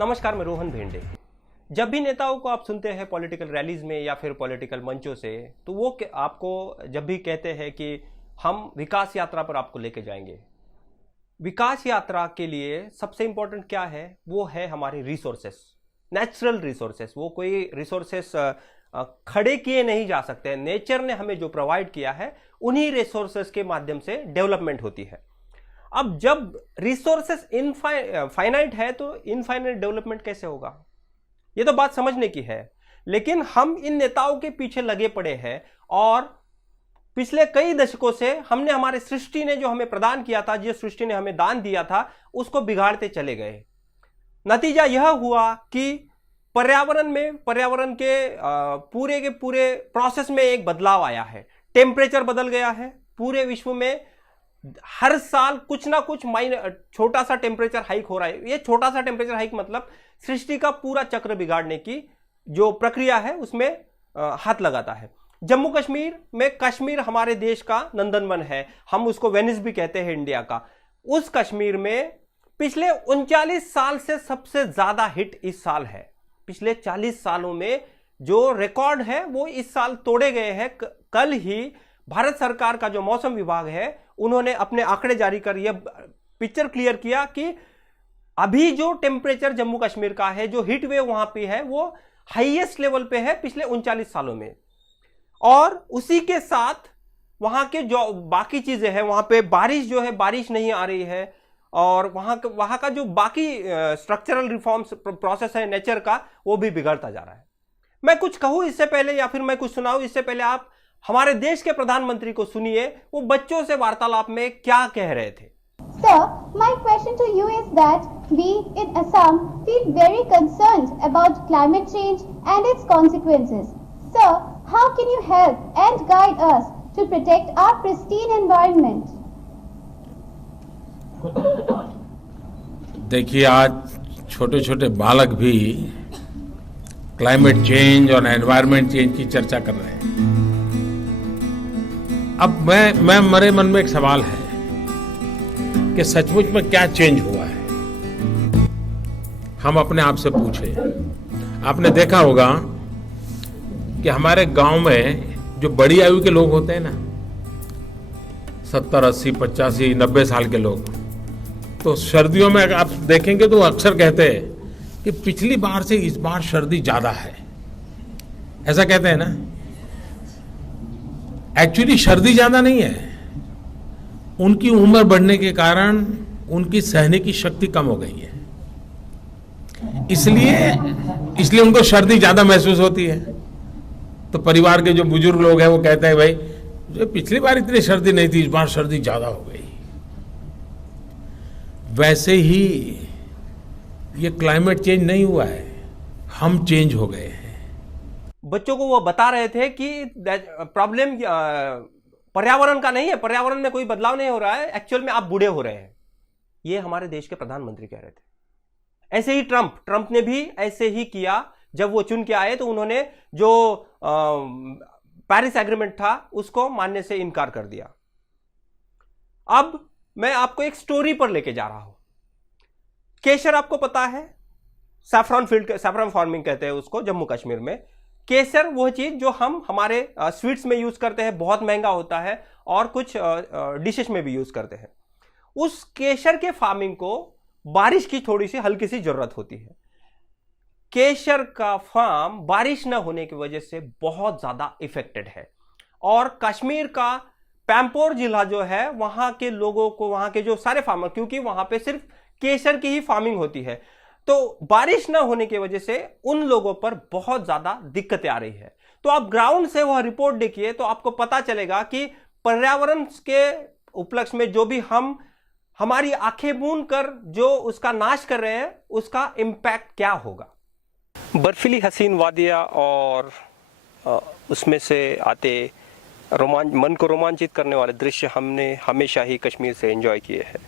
नमस्कार, मैं रोहन भेंडे। जब भी नेताओं को आप सुनते हैं पॉलिटिकल रैलीज में या फिर पॉलिटिकल मंचों से, तो वो आपको जब भी कहते हैं कि हम विकास यात्रा पर आपको लेके जाएंगे। विकास यात्रा के लिए सबसे इंपॉर्टेंट क्या है? वो है हमारे रिसोर्सेस, नेचुरल रिसोर्सेस। वो कोई रिसोर्सेस खड़े किए नहीं जा सकते। नेचर ने हमें जो प्रोवाइड किया है, उन्हीं रिसोर्सेस के माध्यम से डेवलपमेंट होती है। अब जब रिसोर्सेस फाइनाइट है तो इनफाइनाइट डेवलपमेंट कैसे होगा? ये तो बात समझने की है। लेकिन हम इन नेताओं के पीछे लगे पड़े हैं और पिछले कई दशकों से हमने हमारे सृष्टि ने जो हमें प्रदान किया था, जिस सृष्टि ने हमें दान दिया था, उसको बिगाड़ते चले गए। नतीजा यह हुआ कि पर्यावरण के पूरे प्रोसेस में एक बदलाव आया है। टेम्परेचर बदल गया है। पूरे विश्व में हर साल कुछ ना कुछ छोटा सा टेम्परेचर हाइक हो रहा है। ये छोटा सा टेम्परेचर हाइक मतलब सृष्टि का पूरा चक्र बिगाड़ने की जो प्रक्रिया है उसमें हाथ लगाता है। जम्मू कश्मीर में, कश्मीर हमारे देश का नंदनवन है, हम उसको वेनिस भी कहते हैं इंडिया का। उस कश्मीर में पिछले 39 साल से सबसे ज्यादा हिट इस साल है। पिछले 40 सालों में जो रिकॉर्ड है वो इस साल तोड़े गए हैं। कल ही भारत सरकार का जो मौसम विभाग है, उन्होंने अपने आंकड़े जारी कर यह पिक्चर क्लियर किया कि अभी जो टेम्परेचर जम्मू कश्मीर का है, जो हीट वेव वहां पे है, वो हाईएस्ट लेवल पे है पिछले 39 सालों में। और उसी के साथ वहां के जो बाकी चीजें हैं, वहां पे बारिश जो है, बारिश नहीं आ रही है। और वहां का जो बाकी स्ट्रक्चरल रिफॉर्म्स प्रोसेस है नेचर का, वो भी बिगड़ता जा रहा है। मैं कुछ कहूं इससे पहले या फिर मैं कुछ सुनाऊं इससे पहले आप हमारे देश के प्रधानमंत्री को सुनिए, वो बच्चों से वार्तालाप में क्या कह रहे थे। Sir, my question to you is that we in Assam feel very concerned about climate change and its consequences. Sir, how can you help and guide us to protect our pristine environment? देखिए, आज छोटे छोटे बालक भी climate change और environment change की चर्चा कर रहे हैं। अब मेरे मन में एक सवाल है कि सचमुच में क्या चेंज हुआ है। हम अपने आप से पूछें। आपने देखा होगा कि हमारे गांव में जो बड़ी आयु के लोग होते हैं ना, 70, 80, 85, 90 साल के लोग, तो सर्दियों में आप देखेंगे तो अक्सर कहते हैं कि पिछली बार से इस बार सर्दी ज्यादा है। ऐसा कहते हैं ना। एक्चुअली सर्दी ज्यादा नहीं है, उनकी उम्र बढ़ने के कारण उनकी सहने की शक्ति कम हो गई है, इसलिए उनको सर्दी ज्यादा महसूस होती है। तो परिवार के जो बुजुर्ग लोग हैं वो कहते हैं, भाई जो पिछली बार इतनी सर्दी नहीं थी, इस बार सर्दी ज्यादा हो गई। वैसे ही ये क्लाइमेट चेंज नहीं हुआ है, हम चेंज हो गए हैं। बच्चों को वो बता रहे थे कि प्रॉब्लम पर्यावरण का नहीं है, पर्यावरण में कोई बदलाव नहीं हो रहा है, एक्चुअल में आप बूढ़े हो रहे हैं। ये हमारे देश के प्रधानमंत्री कह रहे थे। ऐसे ही ट्रंप ने भी ऐसे ही किया। जब वो चुन के आए तो उन्होंने जो पेरिस एग्रीमेंट था उसको मानने से इनकार कर दिया। अब मैं आपको एक स्टोरी पर लेके जा रहा हूं। केसर आपको पता है, सैफरन फार्मिंग कहते हैं उसको जम्मू कश्मीर में। केसर वो चीज जो हम हमारे स्वीट्स में यूज करते हैं, बहुत महंगा होता है और कुछ डिशेस में भी यूज करते हैं। उस केसर के फार्मिंग को बारिश की थोड़ी सी हल्की सी जरूरत होती है। केसर का फार्म बारिश न होने की वजह से बहुत ज्यादा इफेक्टेड है। और कश्मीर का पैम्पोर जिला जो है, वहां के लोगों को, वहां के जो सारे फार्मर, क्योंकि वहां पे सिर्फ केसर की ही फार्मिंग होती है, तो बारिश ना होने की वजह से उन लोगों पर बहुत ज्यादा दिक्कतें आ रही है। तो आप ग्राउंड से वह रिपोर्ट देखिए तो आपको पता चलेगा कि पर्यावरण के उपलक्ष्य में जो भी हम हमारी आंखें मूंद कर जो उसका नाश कर रहे हैं, उसका इंपैक्ट क्या होगा। बर्फीली हसीन वादियां और उसमें से आते मन को रोमांचित करने वाले दृश्य हमने हमेशा ही कश्मीर से एंजॉय किए हैं।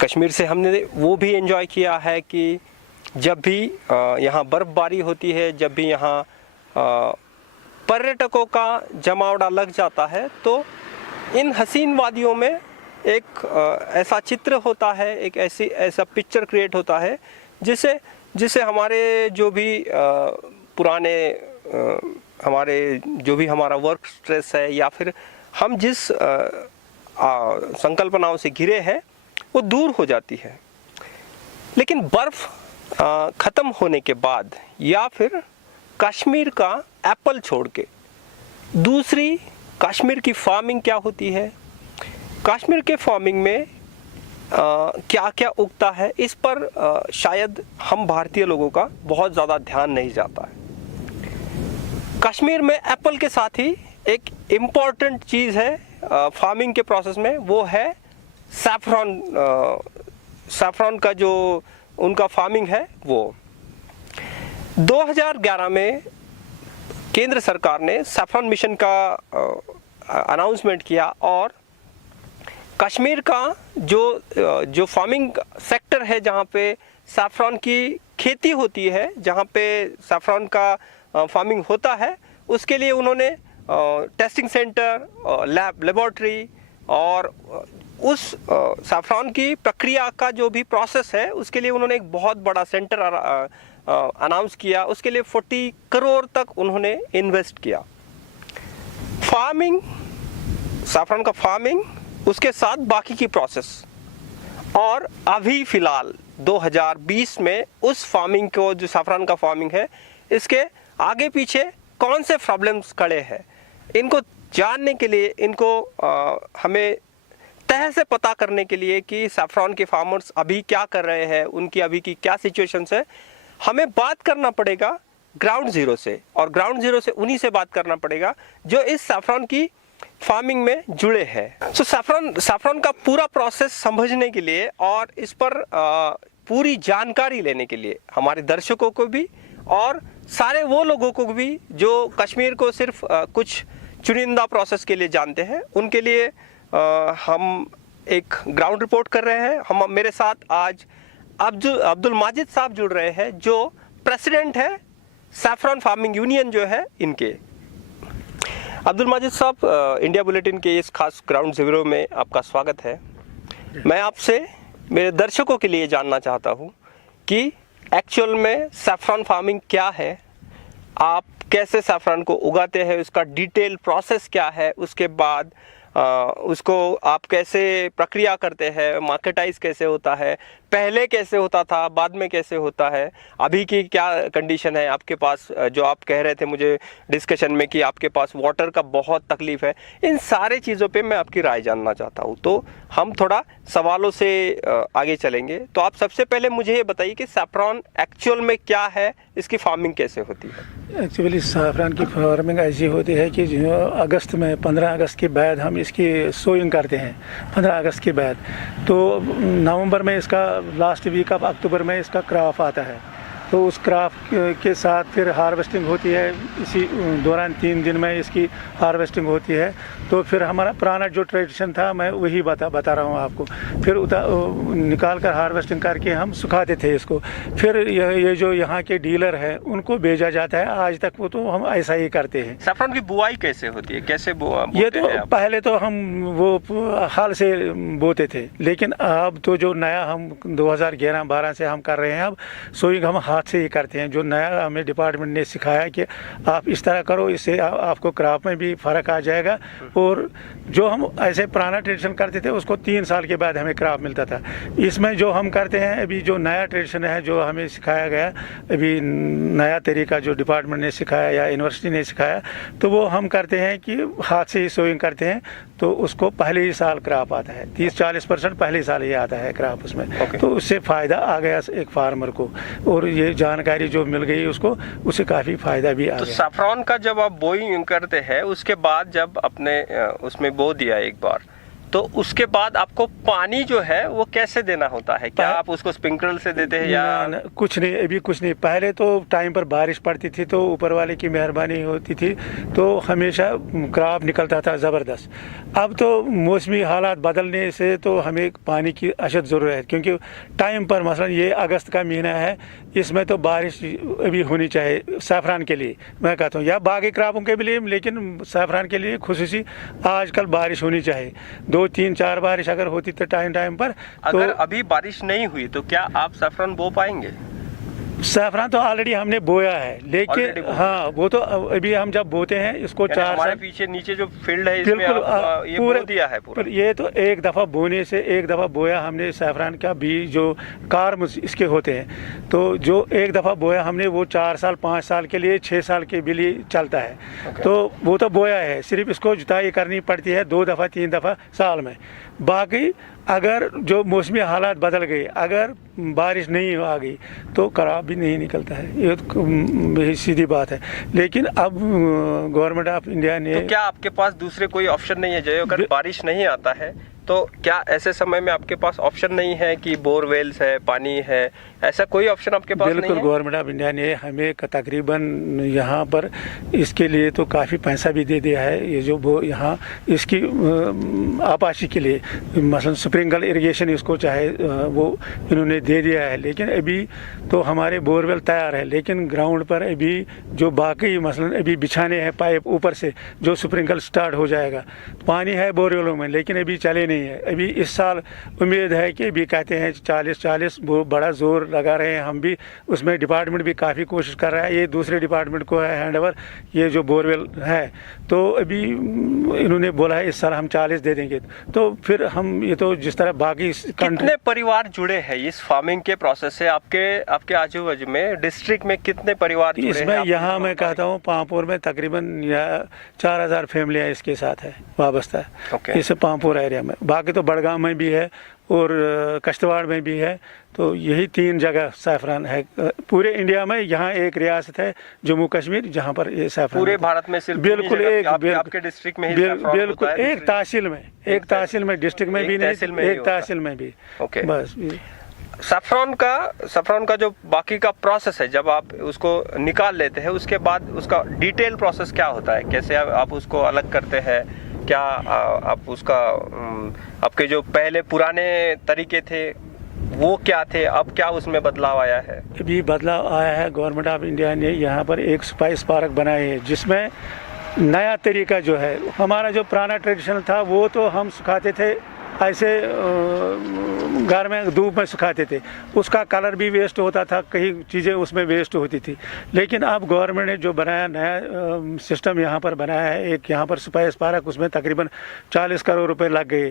कश्मीर से हमने वो भी एंजॉय किया है कि जब भी यहाँ बर्फबारी होती है, जब भी यहाँ पर्यटकों का जमावड़ा लग जाता है, तो इन हसीन वादियों में एक ऐसा चित्र होता है, एक ऐसा पिक्चर क्रिएट होता है जिससे जिससे हमारे जो भी पुराने हमारे जो भी हमारा वर्क स्ट्रेस है या फिर हम जिस संकल्पनाओं से घिरे हैं वो दूर हो जाती है। लेकिन बर्फ़ ख़त्म होने के बाद या फिर कश्मीर का एप्पल छोड़ के दूसरी कश्मीर की फार्मिंग क्या होती है, कश्मीर के फार्मिंग में क्या क्या उगता है, इस पर शायद हम भारतीय लोगों का बहुत ज़्यादा ध्यान नहीं जाता है। कश्मीर में एप्पल के साथ ही एक इम्पॉर्टेंट चीज़ है फार्मिंग के प्रोसेस में, वो है सैफरॉन। सैफरॉन का जो उनका फार्मिंग है वो 2011 में केंद्र सरकार ने सैफरॉन मिशन का अनाउंसमेंट किया और कश्मीर का जो फार्मिंग सेक्टर है जहाँ पे सैफरॉन की खेती होती है, जहाँ पे सैफरॉन का फार्मिंग होता है, उसके लिए उन्होंने टेस्टिंग सेंटर, लेबोरेटरी और उस सैफरॉन की प्रक्रिया का जो भी प्रोसेस है उसके लिए उन्होंने एक बहुत बड़ा सेंटर अनाउंस किया। उसके लिए 40 करोड़ तक उन्होंने इन्वेस्ट किया। फार्मिंग, सैफरॉन का फार्मिंग, उसके साथ बाकी की प्रोसेस, और अभी फ़िलहाल 2020 में उस फार्मिंग को, जो सैफरॉन का फार्मिंग है, इसके आगे पीछे कौन से प्रॉब्लम्स खड़े हैं, इनको जानने के लिए, इनको हमें तह से पता करने के लिए कि सैफरॉन के फार्मर्स अभी क्या कर रहे हैं, उनकी अभी की क्या सिचुएशंस है, हमें बात करना पड़ेगा ग्राउंड ज़ीरो से। और ग्राउंड ज़ीरो से उन्हीं से बात करना पड़ेगा जो इस सैफरॉन की फार्मिंग में जुड़े हैं। सो सैफरॉन का पूरा प्रोसेस समझने के लिए और इस पर पूरी जानकारी लेने के लिए हमारे दर्शकों को भी और सारे वो लोगों को भी जो कश्मीर को सिर्फ कुछ चुनिंदा प्रोसेस के लिए जानते हैं, उनके लिए हम एक ग्राउंड रिपोर्ट कर रहे हैं। हम मेरे साथ आज अब्दुल माजिद साहब जुड़ रहे हैं, जो प्रेसिडेंट है सैफरॉन फार्मिंग यूनियन जो है इनके। अब्दुल माजिद साहब, इंडिया बुलेटिन के इस खास ग्राउंड ज़ीरो में आपका स्वागत है। मैं आपसे मेरे दर्शकों के लिए जानना चाहता हूँ कि एक्चुअल में सैफरॉन फार्मिंग क्या है, आप कैसे सैफरॉन को उगाते हैं, उसका डिटेल प्रोसेस क्या है, उसके बाद उसको आप कैसे प्रक्रिया करते हैं, मार्केटाइज कैसे होता है, पहले कैसे होता था, बाद में कैसे होता है, अभी की क्या कंडीशन है आपके पास। जो आप कह रहे थे मुझे डिस्कशन में कि आपके पास वाटर का बहुत तकलीफ है, इन सारे चीज़ों पे मैं आपकी राय जानना चाहता हूँ। तो हम थोड़ा सवालों से आगे चलेंगे। तो आप सबसे पहले मुझे ये बताइए कि सैफरॉन एक्चुअल में क्या है, इसकी फार्मिंग कैसे होती है। एक्चुअली सैफरॉन की फार्मिंग ऐसी होती है कि जो अगस्त में 15 अगस्त के बाद हम इसकी सोइंग करते हैं। 15 अगस्त के बाद तो नवंबर में इसका लास्ट वीक ऑफ अक्टूबर में इसका क्रॉप आता है। तो उस क्रॉप के साथ फिर हार्वेस्टिंग होती है। इसी दौरान 3 दिन में इसकी हार्वेस्टिंग होती है। तो फिर हमारा पुराना जो ट्रेडिशन था मैं वही बता रहा हूँ आपको। फिर निकाल कर हार्वेस्टिंग करके हम सुखाते थे इसको। फिर ये जो यहाँ के डीलर हैं उनको भेजा जाता है। आज तक वो तो हम ऐसा ही करते हैं। सैफरॉन की बुआई कैसे होती है, कैसे ये तो पहले तो हम वो हाल से बोते थे, लेकिन अब तो जो नया हम 2011-12 से हम कर रहे हैं, अब सोइंग हम हाथ से ही करते हैं। जो नया हमें डिपार्टमेंट ने सिखाया कि आप इस तरह करो, इससे आपको क्रॉप में भी फ़र्क आ जाएगा। और जो हम ऐसे पुराना ट्रेडिशन करते थे उसको 3 साल के बाद हमें क्रॉप मिलता था। इसमें जो हम करते हैं अभी जो नया ट्रेडिशन है, जो हमें सिखाया गया, अभी नया तरीका जो डिपार्टमेंट ने सिखाया या यूनिवर्सिटी ने सिखाया, तो वो हम करते हैं कि हाथ से ही सोइंग करते हैं। तो उसको पहले ही साल क्रॉप आता है, 30-40% पहले साल ही आता है क्रॉप उसमें। तो उससे फ़ायदा आ गया एक फार्मर को, और ये जानकारी जो मिल गई उसको, उससे काफ़ी फ़ायदा भी आ गया। तो सैफरॉन का जब आप बोइंग करते हैं, उसके बाद जब अपने उसमें बो दिया एक बार, तो उसके बाद आपको पानी जो है वो कैसे देना होता है? क्या आप उसको स्प्रिंकलर से देते हैं या कुछ नहीं? अभी कुछ नहीं। पहले तो टाइम पर बारिश पड़ती थी तो ऊपर वाले की मेहरबानी होती थी, तो हमेशा क्रॉप निकलता था ज़बरदस्त। अब तो मौसमी हालात बदलने से तो हमें पानी की अशद ज़रूरत है, क्योंकि टाइम पर मसलन ये अगस्त का महीना है, इसमें तो बारिश अभी होनी चाहिए सैफरान के लिए, मैं कहता हूँ, या बाकी क्रॉपों के लिए, लेकिन सैफरान के लिए खुसूसी आजकल बारिश होनी चाहिए। 2 3 4 बारिश अगर होती तो टाइम पर, तो अगर अभी बारिश नहीं हुई तो क्या आप सैफरन बो पाएंगे? सैफरान तो ऑलरेडी हमने बोया है, Already लेकिन बोया। हाँ वो तो अभी हम जब बोते हैं इसको यानी 4 हमारे साल पीछे नीचे जो फील्ड है इसमें बिल्कुल आप, ये बो दिया है पूरा। पर ये तो एक दफ़ा बोने से एक दफ़ा बोया हमने सैफरान का बीज, जो कार्म इसके होते हैं, तो जो एक दफ़ा बोया हमने वो 4 साल 5 साल के लिए 6 साल के लिए चलता है। तो वो तो बोया है, सिर्फ इसको जुताई करनी पड़ती है 2 दफ़ा 3 दफ़ा साल में। बाकी अगर जो मौसमी हालात बदल गए, अगर बारिश नहीं आ गई तो क्रॉप भी नहीं निकलता है, ये तो सीधी बात है। लेकिन अब गवर्नमेंट ऑफ इंडिया ने तो क्या आपके पास दूसरे कोई ऑप्शन नहीं है? जो अगर बारिश नहीं आता है तो क्या ऐसे समय में आपके पास ऑप्शन नहीं है कि बोरवेल्स है, पानी है, ऐसा कोई ऑप्शन आपके पास नहीं बिल्कुल है? गवर्नमेंट ऑफ इंडिया ने हमें तकरीबन यहाँ पर इसके लिए तो काफ़ी पैसा भी दे दिया है। ये जो वो यहाँ इसकी आपाशी के लिए मसलन स्प्रिंकल इरिगेशन इसको चाहे वो इन्होंने दे दिया है। लेकिन अभी तो हमारे बोरवेल तैयार है, लेकिन ग्राउंड पर अभी जो बाकी मसलन अभी बिछाने हैं पाइप ऊपर से, जो स्प्रिंकल स्टार्ट हो जाएगा। पानी है बोरवेलों में लेकिन अभी चले नहीं है। अभी इस साल उम्मीद है कि अभी कहते हैं 40 वो बड़ा जोर लगा रहे हैं हम भी, उसमें डिपार्टमेंट भी काफ़ी कोशिश कर रहा है। ये दूसरे डिपार्टमेंट को है हैंडओवर, ये जो बोरवेल है, तो अभी इन्होंने बोला है इस साल हम 40 दे देंगे। तो फिर हम ये तो जिस तरह बाकी कितने परिवार जुड़े हैं इस फार्मिंग के प्रोसेस से? आपके आजू बाजू में डिस्ट्रिक्ट में कितने परिवार जुड़े इसमें हैं? यहाँ मैं कहता हूँ पामपुर में तकरीबन 4000 फैमिलियाँ इसके साथ है वाबस्ता है, इस पामपुर एरिया में। बाकी तो बड़गांव में भी है और कश्तवाड़ में भी है। तो यही 3 जगह सैफरान है पूरे इंडिया में। यहाँ एक रियासत है जम्मू कश्मीर जहाँ पर ये सैफरान पूरे भारत में सिर्फ बिल्कुल एक आपके डिस्ट्रिक्ट में ही सैफरन बिल्कुल होता है? एक तहसील में डिस्ट्रिक्ट में भी नहीं, एक तहसील में भी। ओके, बस सैफरन का जो बाकी का प्रोसेस है, जब आप उसको निकाल लेते हैं उसके बाद उसका डिटेल प्रोसेस क्या होता है? कैसे आप उसको अलग करते हैं? क्या आप उसका आपके जो पहले पुराने तरीके थे वो क्या थे, अब क्या उसमें बदलाव आया है? अभी बदलाव आया है। गवर्नमेंट ऑफ इंडिया ने यहाँ पर एक स्पाइस पार्क बनाए है, जिसमें नया तरीका जो है, हमारा जो पुराना ट्रेडिशनल था वो तो हम सुखाते थे ऐसे घर में धूप में सुखाते थे, उसका कलर भी वेस्ट होता था, कई चीज़ें उसमें वेस्ट होती थी। लेकिन अब गवर्नमेंट ने जो बनाया नया सिस्टम यहाँ पर बनाया है, एक यहाँ पर स्पाइस पार्क, उसमें तकरीबन 40 करोड़ रुपए लग गए।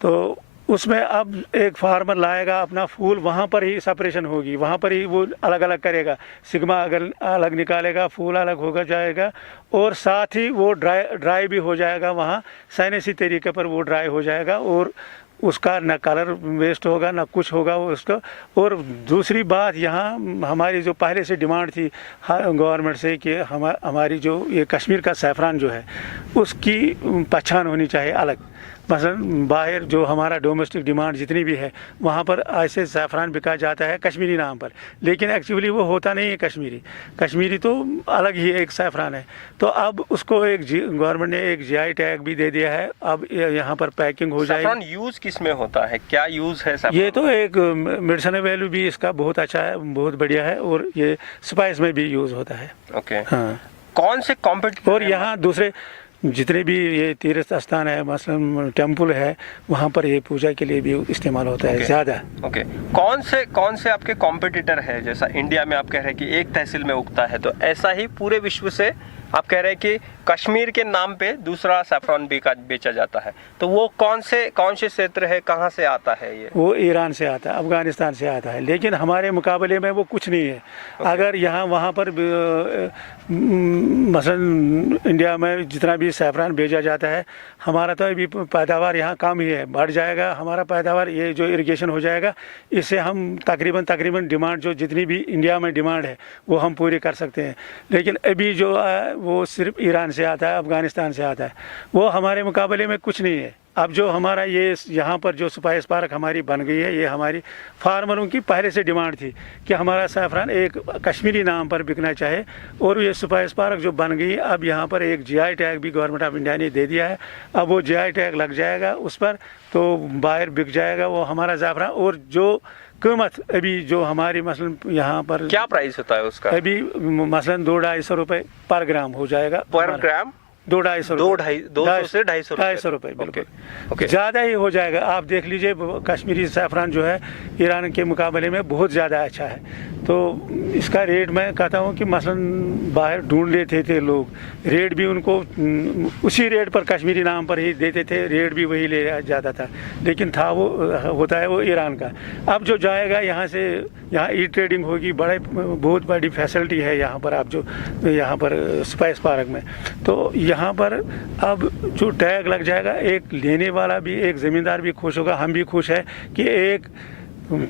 तो उसमें अब एक फार्मर लाएगा अपना फूल, वहाँ पर ही सेपरेशन होगी, वहाँ पर ही वो अलग अलग करेगा, सिग्मा अगर अलग निकालेगा, फूल अलग होगा जाएगा, और साथ ही वो ड्राई भी हो जाएगा, वहाँ साइंसी तरीके पर वो ड्राई हो जाएगा, और उसका न कलर वेस्ट होगा न कुछ होगा वो उसका। और दूसरी बात, यहाँ हमारी जो पहले से डिमांड थी गवर्नमेंट से कि हमारी जो ये कश्मीर का सैफरान जो है उसकी पहचान होनी चाहिए अलग। मसलन बाहर जो हमारा डोमेस्टिक डिमांड जितनी भी है वहाँ पर ऐसे सैफरान बिका जाता है कश्मीरी नाम पर, लेकिन एक्चुअली वो होता नहीं है कश्मीरी तो अलग ही एक सैफरान है। तो अब उसको एक गवर्नमेंट ने एक GI टैग भी दे दिया है, अब यहाँ पर पैकिंग हो जाएगी। सैफरन यूज किस में होता है, क्या यूज है सैफरन? ये तो एक मेडिसिनल वैल्यू भी इसका बहुत अच्छा है, बहुत बढ़िया है, और ये स्पाइस में भी यूज होता है। ओके, हाँ। कौन से कॉम्पिटिटर और यहाँ दूसरे जितने भी ये तीर्थ स्थान है, मसलन टेम्पल है, वहाँ पर ये पूजा के लिए भी इस्तेमाल होता है ज़्यादा। ओके, कौन से आपके कॉम्पिटिटर है? जैसा इंडिया में आप कह रहे हैं कि एक तहसील में उगता है, तो ऐसा ही पूरे विश्व से आप कह रहे हैं कि कश्मीर के नाम पे दूसरा सैफरन बेचा जाता है, तो वो कौन से क्षेत्र है, कहाँ से आता है ये? वो ईरान से आता है, अफगानिस्तान से आता है, लेकिन हमारे मुकाबले में वो कुछ नहीं है। अगर यहाँ वहाँ पर मसलन इंडिया में जितना भी सैफरान भेजा जाता है, हमारा तो अभी पैदावार यहाँ कम ही है, बढ़ जाएगा हमारा पैदावार, ये जो इरिगेशन हो जाएगा, इससे हम तकरीबन डिमांड जो जितनी भी इंडिया में डिमांड है वो हम पूरी कर सकते हैं। लेकिन अभी जो वो सिर्फ ईरान से आता है, अफगानिस्तान से आता है, वो हमारे मुकाबले में कुछ नहीं है। अब जो हमारा ये यहाँ पर जो स्पाइस पार्क हमारी बन गई है, ये हमारी फार्मरों की पहले से डिमांड थी कि हमारा सैफरान एक कश्मीरी नाम पर बिकना चाहे, और ये स्पाइस पार्क जो बन गई, अब यहाँ पर एक GI टैग भी गवर्नमेंट ऑफ इंडिया ने दे दिया है। अब वो GI टैग लग जाएगा उस पर, तो बाहर बिक जाएगा वो हमारा ज़ाफ़रान। और जो कीमत अभी जो हमारी मसलन यहाँ पर क्या प्राइस होता है उसका? अभी मसलन 200-250 रुपए पर ग्राम हो जाएगा। पर ग्राम 200 से 250 रुपए बिल्कुल। ओके। ज़्यादा ही हो जाएगा। आप देख लीजिए कश्मीरी सैफरान जो है ईरान के मुकाबले में बहुत ज़्यादा अच्छा है। तो इसका रेट मैं कहता हूँ कि मसलन बाहर ढूंढ लेते थे लोग, रेट भी उनको उसी रेट पर कश्मीरी नाम पर ही देते थे, रेट भी वही ले जाता था, लेकिन था वो होता है वो ईरान का। अब जो जाएगा यहाँ से, यहाँ ई ट्रेडिंग होगी, बहुत बड़ी फैसिलिटी है यहाँ पर। आप जो यहाँ पर स्पाइस पार्क में, तो यहाँ पर अब जो टैग लग जाएगा, एक लेने वाला भी, एक ज़मींदार भी खुश होगा, हम भी खुश है कि एक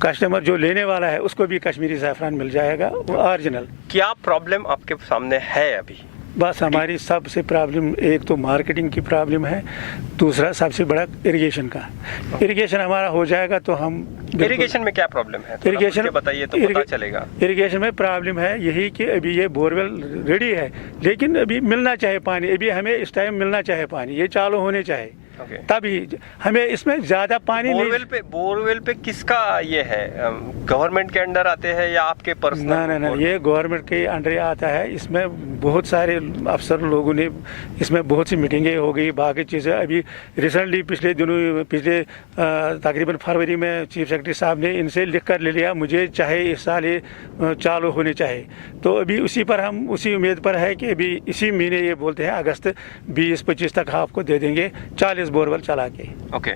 कस्टमर जो लेने वाला है उसको भी कश्मीरी ज़ैफ़रान मिल जाएगा वो ओरिजिनल। क्या प्रॉब्लम आपके सामने है अभी? बस हमारी सबसे प्रॉब्लम, एक तो मार्केटिंग की प्रॉब्लम है, दूसरा सबसे बड़ा इरिगेशन का। इरिगेशन हमारा हो जाएगा तो हम। इरिगेशन में क्या प्रॉब्लम है? इरिगेशन बताइए तो पता चलेगा। इरिगेशन में प्रॉब्लम है यही कि अभी ये बोरवेल रेडी है, लेकिन अभी मिलना चाहिए पानी, अभी हमें इस टाइम मिलना चाहिए पानी, ये चालू होने चाहिए तभी हमें इसमें ज्यादा पानी नहीं। बोरवेल पे किसका ये है? गवर्नमेंट के अंडर आते हैं या आपके पर्सनल? ना, ये गवर्नमेंट के अंडर आता है। इसमें बहुत सारे अफसर लोगों ने, इसमें बहुत सी मीटिंगें हो गई, बाकी चीज़ें। अभी रिसेंटली पिछले तकरीबन फरवरी में चीफ सेक्रेटरी साहब ने इनसे लिख कर ले लिया, मुझे चाहे इस साल ये चालू होने चाहिए। तो अभी उसी पर हम उसी उम्मीद पर है कि अभी इसी महीने, ये बोलते हैं अगस्त 20-25 तक आपको दे देंगे 40 बोरवेल चला के। ओके।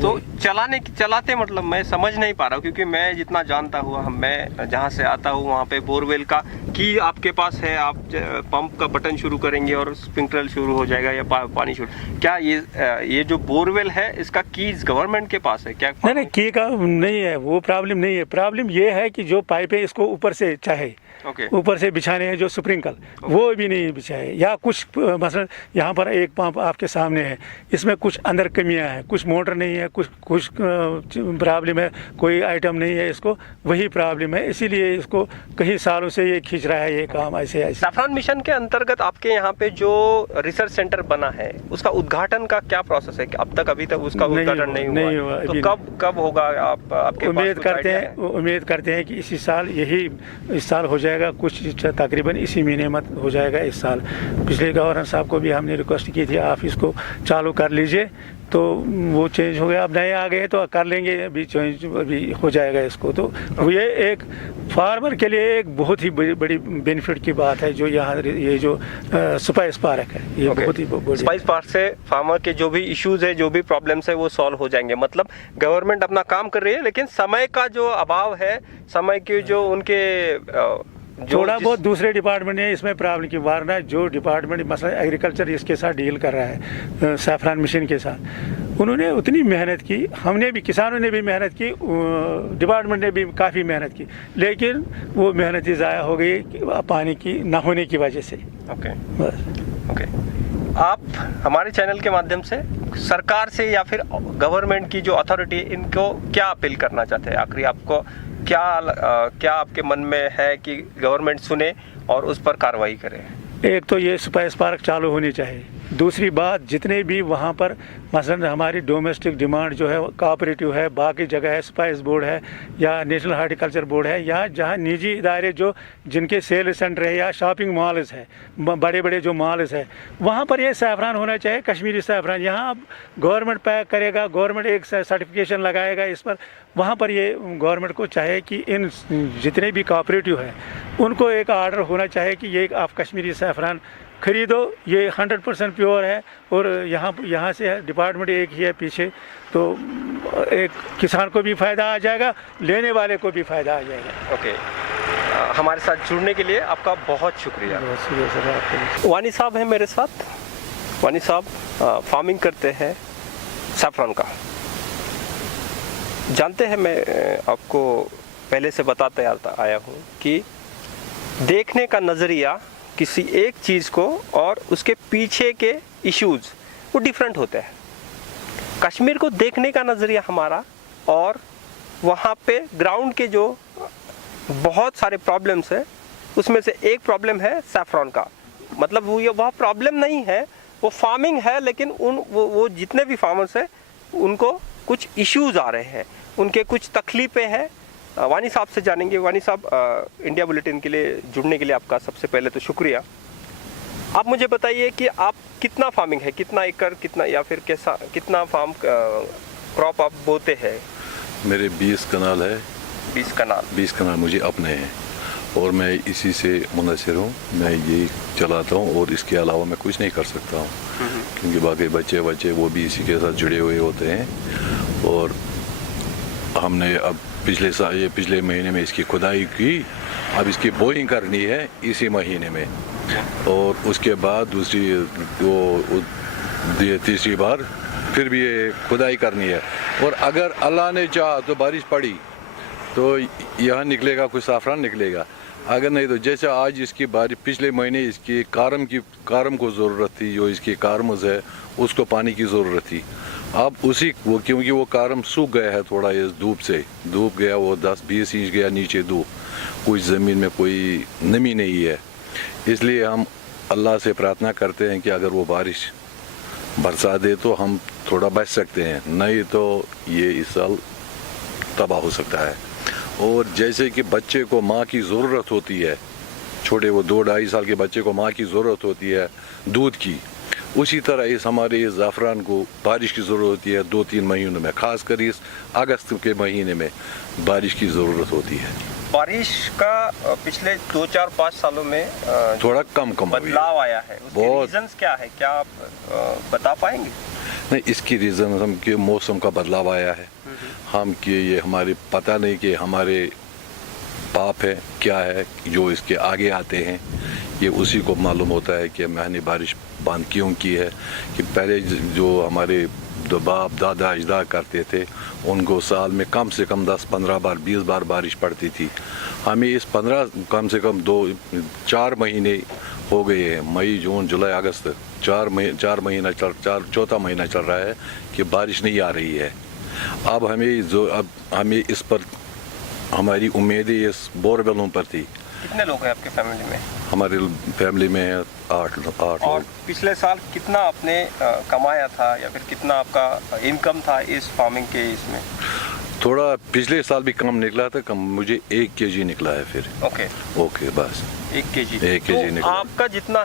तो चलाते मतलब मैं समझ नहीं पा रहा हूँ, क्योंकि मैं जितना जानता हुआ, मैं जहाँ से आता हूँ वहाँ पे बोरवेल का की आपके पास है, आप पंप का बटन शुरू करेंगे और स्प्रिंकलर शुरू हो जाएगा या पानी शुरू। क्या ये जो बोरवेल है इसका कीज गवर्नमेंट के पास है क्या? नहीं, की का नहीं है, वो प्रॉब्लम नहीं है। प्रॉब्लम ये है कि जो पाइपें इसको ऊपर से चाहे ऊपर से बिछाने हैं, जो स्प्रिंकल वो भी नहीं बिछाए, या कुछ मसलन यहाँ पर एक पंप आपके सामने है, इसमें कुछ अंदर कमियां हैं, कुछ मोटर नहीं है, कुछ प्रॉब्लम है, कोई आइटम नहीं है, इसको वही प्रॉब्लम है, इसीलिए इसको कई सालों से ये खींच रहा है ये काम ऐसे। सैफरान मिशन के अंतर्गत आपके यहाँ पे जो रिसर्च सेंटर बना है उसका उद्घाटन का क्या प्रोसेस है? अभी तक उसका उद्घाटन नहीं हुआ। तो कब होगा? आपके उम्मीद करते हैं कि इसी साल, इस साल हो जाएगा, कुछ तकरीबन इसी महीने में हो जाएगा इस साल। पिछले गवर्नर साहब को भी हमने रिक्वेस्ट की थी, आप इसको चालू कर लीजिए, तो वो चेंज हो गया, अब नए आ गए तो कर लेंगे, अभी चेंज अभी हो जाएगा इसको। तो ये एक फार्मर के लिए एक बहुत ही बड़ी बेनिफिट की बात है, जो यहाँ ये जो स्पाइस पार्क है, ये बहुत ही बड़ी। स्पाइस पार्क से फार्मर के जो भी इश्यूज है, जो भी प्रॉब्लम्स है, वो सॉल्व हो जाएंगे। मतलब गवर्नमेंट अपना काम कर रही है, लेकिन समय का जो अभाव है, समय की जो उनके थोड़ा बहुत दूसरे डिपार्टमेंट ने इसमें प्रॉब्लम की, वारना जो डिपार्टमेंट मसला एग्रीकल्चर इसके साथ डील कर रहा है सैफरान मिशन के साथ, उन्होंने उतनी मेहनत की, हमने भी, किसानों ने भी मेहनत की, डिपार्टमेंट ने भी काफ़ी मेहनत की, लेकिन वो मेहनत ही ज़ाया हो गई पानी की ना होने की वजह से। ओके। आप हमारे चैनल के माध्यम से सरकार से या फिर गवर्नमेंट की जो अथॉरिटी, इनको क्या अपील करना चाहते हैं? आखिरी आपको क्या आपके मन में है कि गवर्नमेंट सुने और उस पर कार्रवाई करे? एक तो ये स्पाइस पार्क चालू होनी चाहिए। दूसरी बात, जितने भी वहाँ पर मसलन हमारी डोमेस्टिक डिमांड जो है, कोऑपरेटिव है, बाकी जगह है, स्पाइस बोर्ड है या नेशनल हार्टिकल्चर बोर्ड है, या जहाँ निजी इदारे जो जिनके सेल सेंटर है या शॉपिंग मॉल्स है, बड़े बड़े जो मॉल्स है, वहाँ पर ये सैफरान होना चाहिए, कश्मीरी सैफरान। यहाँ अब गवर्नमेंट पैक करेगा, गवर्नमेंट एक सर्टिफिकेशन लगाएगा इस पर, वहाँ पर ये गवर्नमेंट को चाहे कि इन जितने भी कोऑपरेटिव है उनको एक आर्डर होना चाहिए कि ये आप कश्मीरी सैफरान खरीदो, ये 100% प्योर है, और यहाँ से डिपार्टमेंट एक ही है पीछे, तो एक किसान को भी फ़ायदा आ जाएगा, लेने वाले को भी फ़ायदा आ जाएगा। ओके। हमारे साथ जुड़ने के लिए आपका बहुत शुक्रिया। वानी साहब हैं मेरे साथ। वानी साहब फार्मिंग करते हैं सैफरान का। जानते हैं, मैं आपको पहले से बताते आया हूँ कि देखने का नज़रिया किसी एक चीज़ को और उसके पीछे के इश्यूज वो डिफरेंट होते हैं। कश्मीर को देखने का नज़रिया हमारा, और वहाँ पे ग्राउंड के जो बहुत सारे प्रॉब्लम्स है, उसमें से एक प्रॉब्लम है सैफरान का। मतलब वह प्रॉब्लम नहीं है, वो फार्मिंग है, लेकिन वो जितने भी फार्मर्स हैं उनको कुछ इश्यूज आ रहे हैं, उनके कुछ तकलीफ़ें हैं, वानी साहब से जानेंगे। वानी साहब, इंडिया बुलेटिन के लिए जुड़ने के लिए आपका सबसे पहले तो शुक्रिया। आप मुझे बताइए कि आप कितना फार्मिंग है, कितना एकड़, कितना या फिर कैसा, कितना फार्म क्रॉप आप बोते हैं? मेरे 20 कनाल है। 20 कनाल? 20 कनाल मुझे अपने हैं और मैं इसी से मुनसर हूँ। मैं ये चलाता हूँ और इसके अलावा मैं कुछ नहीं कर सकता हूँ, क्योंकि बाकी बच्चे वो भी इसी के साथ जुड़े हुए होते हैं। और हमने अब पिछले महीने में इसकी खुदाई की, अब इसकी बोइंग करनी है इसी महीने में, और उसके बाद तीसरी बार फिर भी ये खुदाई करनी है। और अगर अल्लाह ने चाहा तो बारिश पड़ी तो यहाँ निकलेगा, कुछ साफरान निकलेगा। अगर नहीं तो जैसे आज इसकी बारिश, पिछले महीने इसकी कारम को ज़रूरत थी, जो इसकी कारमज है उसको पानी की ज़रूरत थी। अब क्योंकि वो कारम सूख गया है थोड़ा, ये धूप गया, वो 10-20 इंच गया नीचे धूप, कुछ ज़मीन में कोई नमी नहीं है। इसलिए हम अल्लाह से प्रार्थना करते हैं कि अगर वो बारिश बरसा दे तो हम थोड़ा बच सकते हैं, नहीं तो ये इस साल तबाह हो सकता है। और जैसे कि बच्चे को माँ की ज़रूरत होती है, छोटे वो 2-2.5 साल के बच्चे को माँ की ज़रूरत होती है दूध की, उसी तरह हमारे इस ज़ाफ़रान को बारिश की ज़रूरत होती है 2-3 महीनों में, ख़ासकर इस अगस्त के महीने में बारिश की ज़रूरत होती है। बारिश का पिछले 2-4-5 सालों में थोड़ा कम बदलाव आया है, उसके रीजंस क्या है, क्या आप बता पाएंगे? नहीं, इसकी रीज़न हम कि मौसम का बदलाव आया है, हम कि ये हमारे पता नहीं कि हमारे पाप है क्या है जो इसके आगे आते हैं, ये उसी को मालूम होता है कि मैंने बारिश बंद क्यों की है। कि पहले जो हमारे बाप दादा अजदा करते थे, उनको साल में कम से कम 10-15 बार 20 बार बारिश पड़ती थी। हमें इस 15 कम से कम 4 महीने हो गए हैं, मई जून जुलाई अगस्त, 4 महीना चौथा महीना चल रहा है कि बारिश नहीं आ रही है। अब हमें इस पर हमारी उम्मीदें इस बोरवेलों पर थी। कितने लोग हैं आपके फैमिली में? हमारी फैमिली में 8 और लोग। पिछले साल कितना आपने कमाया था या फिर कितना आपका इनकम था इस फार्मिंग के इसमें? थोड़ा पिछले साल भी कम निकला था, मुझे 1 kg निकला है फिर। ओके बस 1 kg। तो निकला। आपका जितना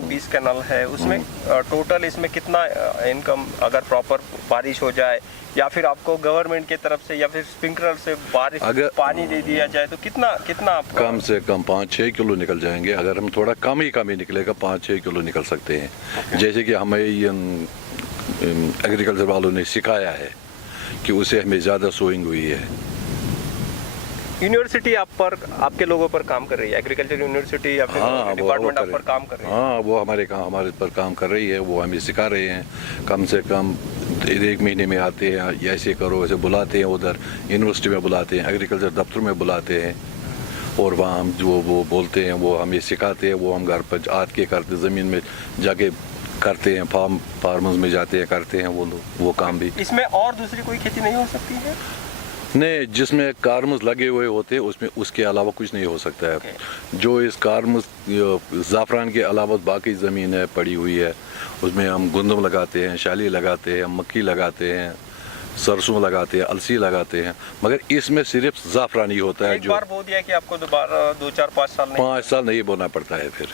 20 कैनाल है उसमें टोटल इसमें कितना इनकम, अगर प्रॉपर बारिश हो जाए या फिर आपको गवर्नमेंट की तरफ से या फिर स्प्रिंकलर से बारिश अगर पानी दे दिया जाए तो कितना आपका? कम से कम 5-6 किलो निकल जाएंगे। अगर हम थोड़ा कम ही निकलेगा, 5-6 किलो निकल सकते हैं। जैसे कि हमें एग्रीकल्चर वालों ने सिखाया है कि उसे हमें ज़्यादा सोइंग हुई है। यूनिवर्सिटी आपके लोगों पर काम कर रही है, एग्रीकल्चर यूनिवर्सिटी या फिर डिपार्टमेंट आप पर काम कर रही है? हाँ, वो हमारे पर काम कर रही है, वो हमें सिखा रहे हैं। कम से कम 1 महीने में आते हैं, ऐसे करो ऐसे बुलाते हैं, उधर यूनिवर्सिटी में बुलाते हैं, एग्रीकल्चर दफ्तर में बुलाते हैं, और वहाँ हम जो वो बोलते हैं वो हमें सिखाते हैं। वो हम घर पर आके के करते, ज़मीन में जाके करते हैं, फार्मर्स में जाते हैं, करते हैं वो लोग वो काम भी। इसमें और दूसरी कोई खेती नहीं हो सकती है? नहीं, जिसमें कारमस लगे हुए होते हैं उसमें उसके अलावा कुछ नहीं हो सकता है। जो इस कारमस ज़ाफ़रान के अलावा बाकी ज़मीन है पड़ी हुई है, उसमें हम गंदम लगाते हैं, शाली लगाते हैं, मक्की लगाते हैं, सरसों लगाते हैं, अलसी लगाते हैं, मगर इसमें सिर्फ ज़ाफ़रान ही होता है। एक बार बो दिया कि आपको दोबारा 2-4-5 साल नहीं? 5 साल नहीं बोना पड़ता है फिर।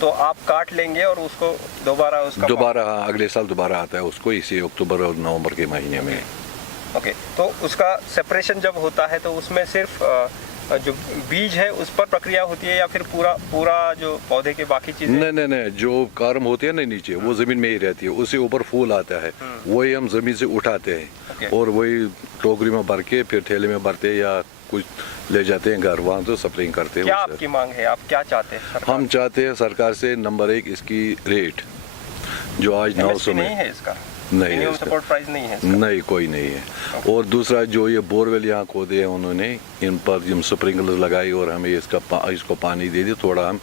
तो आप काट लेंगे और उसको दोबारा हाँ, अगले साल दोबारा आता है उसको, इसी अक्टूबर और नवंबर के महीने में। तो उसका सेपरेशन जब होता है तो उसमें सिर्फ जो बीज है उस पर प्रक्रिया होती है या फिर पूरा जो पौधे के बाकी चीजें? नहीं, जो कारम होती है ना नीचे, वो जमीन में ही रहती है, उससे ऊपर फूल आता है, वही हम जमीन से उठाते हैं और वही टोकरी में भर के फिर ठेले में भरते हैं या कुछ ले जाते हैं घर, वहाँ तो स्प्रेइंग करते हैं। क्या आपकी मांग है, आप क्या चाहते हैं? हम चाहते हैं सरकार से नंबर 1 इसकी रेट, जो आज 900 में नहीं है, इसका नहीं है, सपोर्ट प्राइस नहीं है, नहीं कोई नहीं है। और दूसरा जो ये बोरवेल यहाँ खोदे हैं उन्होंने, इन पर हम स्प्रिंकलर लगाई और हमें इसको पानी दे दिए, थोड़ा हम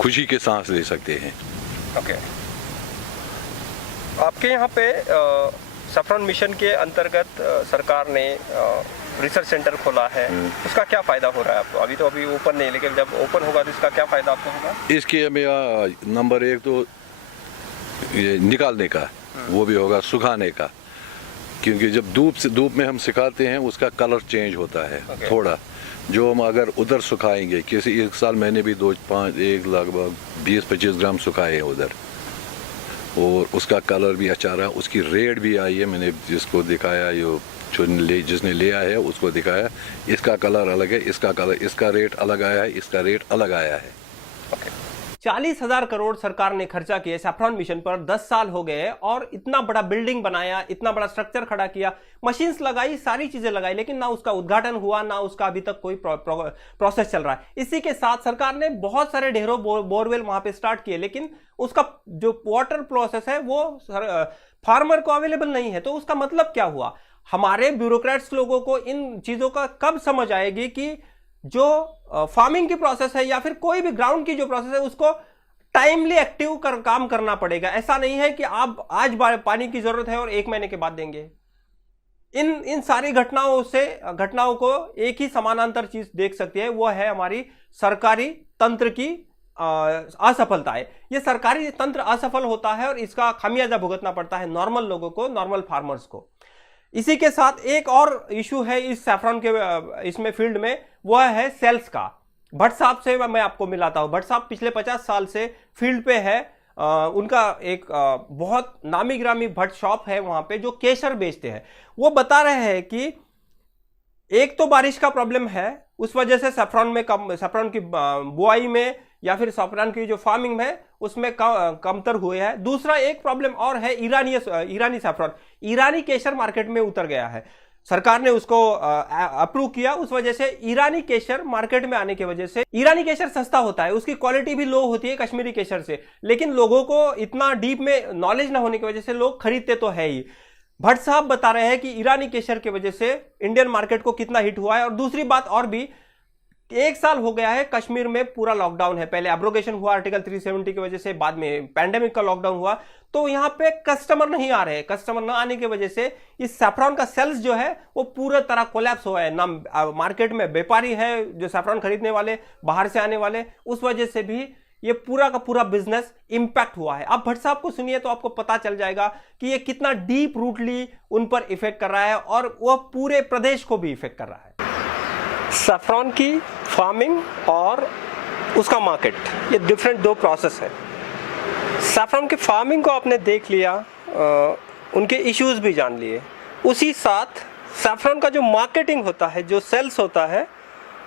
खुशी के सांस ले सकते हैं। आपके यहाँ पे सफरन मिशन के अंतर्गत सरकार ने रिसर्च सेंटर खोला है, उसका क्या फ़ायदा हो रहा है आपको? अभी ओपन नहीं, लेकिन जब ओपन होगा तो इसका क्या फ़ायदा आपको होगा? इसके हमें नंबर 1 तो ये निकालने का, वो भी होगा, सुखाने का, क्योंकि जब धूप में हम सुखाते हैं उसका कलर चेंज होता है थोड़ा। जो हम अगर उधर सुखाएंगे, किसी एक साल मैंने भी 2-5 लगभग 20-25 ग्राम सुखाए हैं उधर, और उसका कलर भी अच्छा रहा, उसकी रेट भी आई है। मैंने जिसको दिखाया, जिसने लिया है उसको दिखाया, इसका कलर अलग है, इसका रेट अलग आया है, इसका रेट अलग आया है। 40,000 करोड़ सरकार ने खर्चा किया सैफरॉन मिशन पर, 10 साल हो गए और इतना बड़ा बिल्डिंग बनाया, इतना बड़ा स्ट्रक्चर खड़ा किया, मशीन्स लगाई, सारी चीजें लगाई, लेकिन ना उसका उद्घाटन हुआ, ना उसका अभी तक कोई प्रोसेस चल रहा है। इसी के साथ सरकार ने बहुत सारे ढेरों बोरवेल वहां पे स्टार्ट किए, लेकिन उसका जो वाटर प्रोसेस है वो फार्मर को अवेलेबल नहीं है। तो उसका मतलब क्या हुआ? हमारे ब्यूरोक्रेट्स लोगों को इन चीजों का कब समझ आएगी कि जो फार्मिंग की प्रोसेस है या फिर कोई भी ग्राउंड की जो प्रोसेस है उसको टाइमली एक्टिव काम करना पड़ेगा। ऐसा नहीं है कि आप आज पानी की जरूरत है और 1 महीने के बाद देंगे। इन सारी घटनाओं को एक ही समानांतर चीज देख सकती है, वो है हमारी सरकारी तंत्र की असफलता है। ये सरकारी तंत्र असफल होता है और इसका खामियाजा भुगतना पड़ता है नॉर्मल लोगों को, नॉर्मल फार्मर्स को। इसी के साथ एक और इशू है इस सैफरॉन के इसमें फील्ड में, वह है सेल्स का। भट्ट साहब से मैं आपको मिलाता हूं। भट्ट साहब पिछले 50 साल से फील्ड पे है। उनका एक बहुत नामी ग्रामी भट्ट शॉप है वहां पे, जो केसर बेचते हैं। वो बता रहे हैं कि एक तो बारिश का प्रॉब्लम है, उस वजह से सैफरॉन की बुआई में या फिर सैफरॉन की जो फार्मिंग है उसमें कमतर हुए हैं। दूसरा एक प्रॉब्लम और है, ईरानी सैफरॉन, ईरानी केसर मार्केट में उतर गया है। सरकार ने उसको अप्रूव किया, उस वजह से ईरानी केसर मार्केट में आने की वजह से, ईरानी केसर सस्ता होता है, उसकी क्वालिटी भी लो होती है कश्मीरी केसर से, लेकिन लोगों को इतना डीप में नॉलेज ना होने की वजह से लोग खरीदते तो है ही। भट्ट साहब बता रहे हैं कि ईरानी केसर की वजह से इंडियन मार्केट को कितना हिट हुआ है। और दूसरी बात और भी, 1 साल हो गया है कश्मीर में पूरा लॉकडाउन है। पहले एब्रोगेशन हुआ आर्टिकल 370 की वजह से, बाद में पैंडेमिक का लॉकडाउन हुआ, तो यहां पे कस्टमर नहीं आ रहे। कस्टमर ना आने की वजह से इस सैफरॉन का सेल्स जो है वो पूरा तरह कोलैप्स हुआ है। ना मार्केट में व्यापारी है जो सैफरॉन खरीदने वाले, बाहर से आने वाले, उस वजह से भी ये पूरा का पूरा बिजनेस इंपैक्ट हुआ है। आप भट्ट साहब को सुनिए तो आपको पता चल जाएगा कि ये कितना डीप रूटली उन पर इफेक्ट कर रहा है और वह पूरे प्रदेश को भी इफेक्ट कर रहा है। सैफरॉन की फार्मिंग और उसका मार्केट, ये डिफरेंट 2 प्रोसेस है। सैफरॉन की फार्मिंग को आपने देख लिया, उनके इश्यूज भी जान लिए, उसी साथ सैफरॉन का जो मार्केटिंग होता है, जो सेल्स होता है,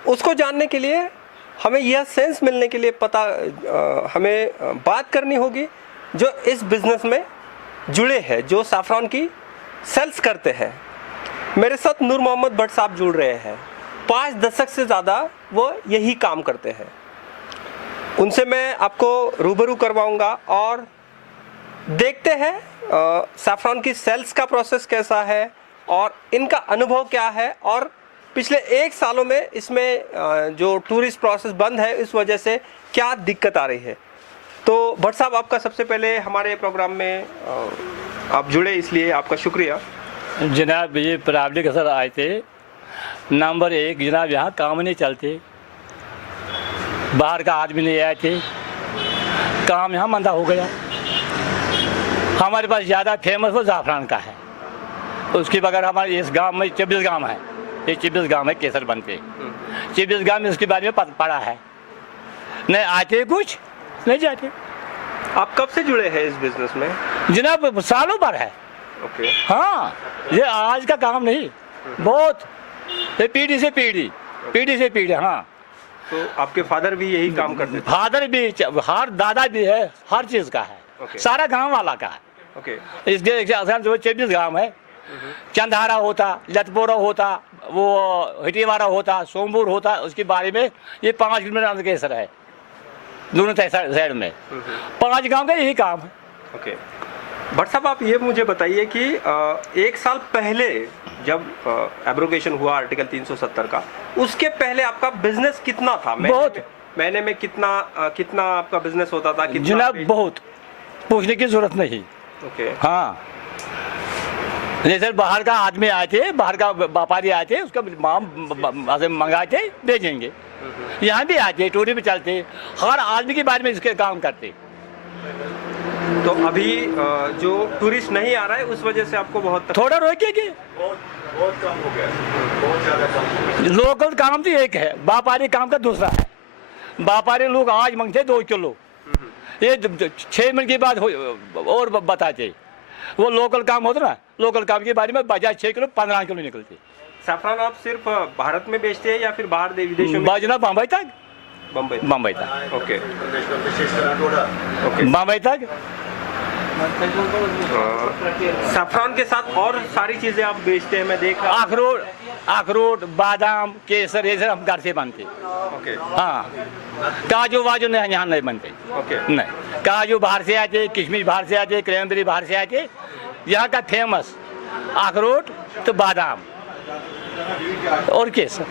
उसको जानने के लिए हमें यह सेंस मिलने के लिए हमें बात करनी होगी जो इस बिजनेस में जुड़े हैं, जो सैफरॉन की सेल्स करते हैं। मेरे साथ नूर मोहम्मद भट्ट साहब जुड़ रहे हैं। 5 दशक से ज़्यादा वो यही काम करते हैं। उनसे मैं आपको रूबरू करवाऊंगा और देखते हैं सैफरॉन की सेल्स का प्रोसेस कैसा है और इनका अनुभव क्या है, और पिछले 1 सालों में इसमें जो टूरिस्ट प्रोसेस बंद है इस वजह से क्या दिक्कत आ रही है। तो भट्ट साहब, आपका सबसे पहले हमारे प्रोग्राम में आप जुड़े, इसलिए आपका शुक्रिया। जनाब, ये प्रॉब्लम सर आए थे। नंबर 1 जनाब, यहाँ काम नहीं चलते, बाहर का आदमी नहीं आए थे, काम यहाँ मंदा हो गया। हमारे पास ज़्यादा फेमस वो ज़ाफ़रान का है, उसके बगैर हमारे इस गांव में 24 गांव है, ये 24 गांव है केसर बनते, 24 गांव में उसके बारे में पड़ा है। नहीं आते कुछ, नहीं जाते। आप कब से जुड़े हैं इस बिजनेस में? जनाब सालों भर है। ओके। हाँ, ये आज का काम नहीं, बहुत ये पीढ़ी से पीढ़ी। हाँ, तो आपके फादर भी यही काम करते थे? फादर भी, हर दादा भी है, हर चीज का है। Okay. सारा गांव वाला का है। ओके। इसके जो 24 गांव है, चंदहारा होता, लतपोरा होता, वो हिटीवारा होता, सोमपुर होता, उसके बारे में ये 5 किलोमीटर केसर है, दोनों साइड में 5 गांव का यही काम है। ओके। भट्ट साहब, आप ये मुझे बताइए कि 1 साल पहले जब एब्रोगेशन हुआ आर्टिकल 370 का, उसके पहले आपका बिजनेस कितना था? बहुत। महीने में कितना आपका बिजनेस होता था? जनाब बहुत पूछने की जरूरत नहीं। ओके। हाँ, जैसे बाहर का आदमी आए थे, बाहर का व्यापारी आए थे, उसका मंगाए थे, भेजेंगे। यहाँ भी आते, टूरी भी चलते, हर आदमी के बारे में इसके काम करते। तो अभी जो टूरिस्ट नहीं आ रहा है उस वजह से आपको बहुत थोड़ा रोकेंगे, बहुत कम हो गया, बहुत ज़्यादा कम। लोकल काम तो एक है, व्यापारी काम का दूसरा है। व्यापारी लोग आज मांगते 2 किलो, ये 6 मिनट के बाद और बताते। वो लोकल काम होता ना, लोकल काम के बारे में बजाय 6 किलो 15 किलो निकलते। सैफरन आप सिर्फ भारत में बेचते हैं या फिर बाहर विदेशों में? बाजना बम्बई तक, बम्बई तक, ओके, बम्बई तक। सैफरन के साथ और सारी चीजें आप बेचते हैं, मैं देख रहा हूं। अखरोट, बादाम, केसर, ये सब हम घर से बनते। ओके, हाँ, काजू वाजू नहीं, यहाँ नहीं बनते। ओके, नहीं, काजू बाहर से आते, किशमिश बाहर से आते, क्रैनबेरी बाहर से आते। यहाँ का फेमस अखरोट तो बादाम और केसर।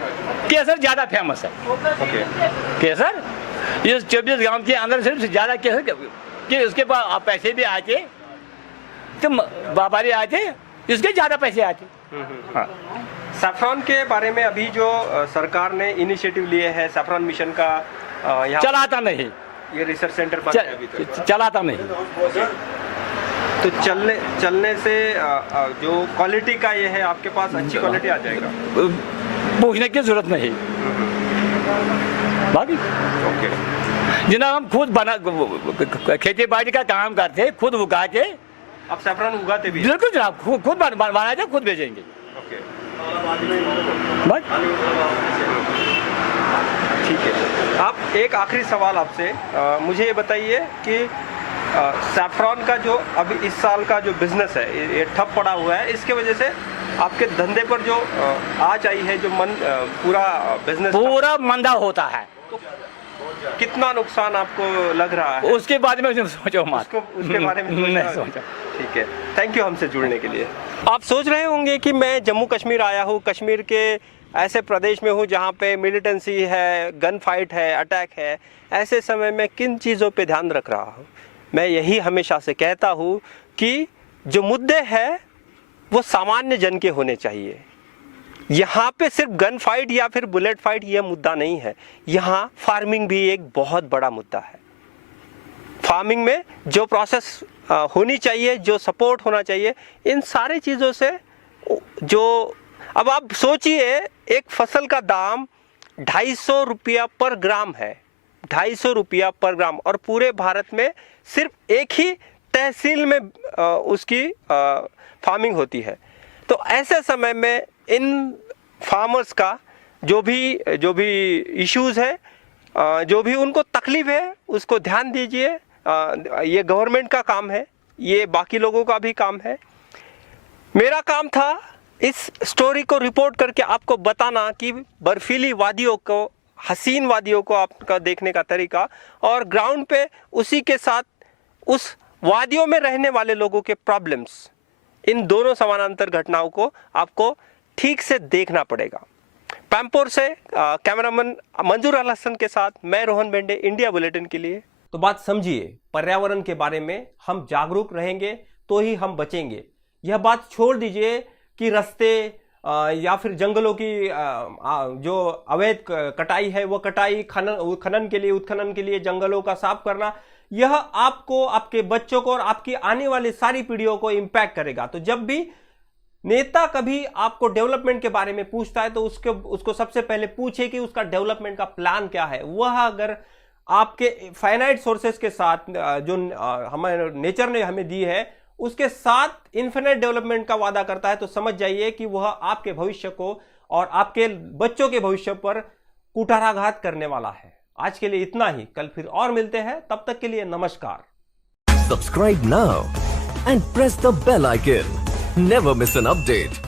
केसर ज्यादा फेमस है। ओके, केसर ये 24 गांव के अंदर सिर्फ ज्यादा केसर कि उसके पास पैसे भी आते, तो व्यापारी आते, इसके ज्यादा पैसे आते। हाँ। सैफरन के बारे में अभी जो सरकार ने इनिशिएटिव लिए है, सैफरन मिशन का, यहाँ चलाता नहीं, ये रिसर्च सेंटर बन है अभी तक चलाता नहीं। तो चलने से जो क्वालिटी का ये है, आपके पास अच्छी क्वालिटी आ जाएगा, पूछने की जरूरत नहीं। बाकी ओके, जितना हम खुद बना खेती बाड़ी का काम करते, खुद उगाते। आप सैफरन उगाते भी? बिल्कुल जनाब, खुद बनाते, खुद बेचेंगे। ओके, बस ठीक है। आप एक आखिरी सवाल आपसे, मुझे ये बताइए कि सैफरन का जो अभी इस साल का जो बिजनेस है ये ठप पड़ा हुआ है, इसके वजह से आपके धंधे पर जो आँच आई है, जो पूरा बिजनेस पूरा मंदा होता है, तो कितना नुकसान आपको लग रहा है? उसके बारे में सोचो मत, उसके बारे में नहीं सोचा। ठीक है, थैंक यू हमसे जुड़ने के लिए। आप सोच रहे होंगे कि मैं जम्मू कश्मीर आया हूँ, कश्मीर के ऐसे प्रदेश में हूँ जहाँ पे मिलिटेंसी है, गन फाइट है, अटैक है। ऐसे समय में किन चीज़ों पे ध्यान रख रहा हूँ? मैं यही हमेशा से कहता हूँ कि जो मुद्दे हैं वो सामान्य जन के होने चाहिए। यहाँ पे सिर्फ गन फाइट या फिर बुलेट फाइट ये मुद्दा नहीं है, यहाँ फार्मिंग भी एक बहुत बड़ा मुद्दा है। फार्मिंग में जो प्रोसेस होनी चाहिए, जो सपोर्ट होना चाहिए, इन सारी चीज़ों से जो अब आप सोचिए, एक फसल का दाम 250 रुपया पर ग्राम है, 250 रुपया पर ग्राम, और पूरे भारत में सिर्फ एक ही तहसील में उसकी फार्मिंग होती है। तो ऐसे समय में इन फार्मर्स का जो भी इश्यूज़ है, जो भी उनको तकलीफ है, उसको ध्यान दीजिए। ये गवर्नमेंट का काम है, ये बाकी लोगों का भी काम है। मेरा काम था इस स्टोरी को रिपोर्ट करके आपको बताना कि बर्फीली वादियों को, हसीन वादियों को आपका देखने का तरीका, और ग्राउंड पे उसी के साथ उस वादियों में रहने वाले लोगों के प्रॉब्लम्स, इन दोनों समानांतर घटनाओं को आपको ठीक से देखना पड़ेगा। पैम्पोर से कैमरामैन मंजूर अल हसन के साथ मैं रोहन बेंडे, इंडिया बुलेटिन के लिए। तो बात समझिए, पर्यावरण के बारे में हम जागरूक रहेंगे तो ही हम बचेंगे। यह बात छोड़ दीजिए कि रास्ते या फिर जंगलों की जो अवैध कटाई है, वो कटाई खनन के लिए, उत्खनन के लिए जंगलों का साफ करना, यह आपको, आपके बच्चों को और आपकी आने वाली सारी पीढ़ियों को इंपैक्ट करेगा। तो जब भी नेता कभी आपको डेवलपमेंट के बारे में पूछता है तो उसको सबसे पहले पूछे कि उसका डेवलपमेंट का प्लान क्या है। वह अगर आपके फाइनाइट सोर्सेस के साथ जो हमारे नेचर ने हमें दी है उसके साथ इन्फिनिट डेवलपमेंट का वादा करता है, तो समझ जाइए कि वह आपके भविष्य को और आपके बच्चों के भविष्य पर कुठाराघात करने वाला है। आज के लिए इतना ही, कल फिर और मिलते हैं, तब तक के लिए नमस्कार। Subscribe now and press the bell icon. Never miss an update.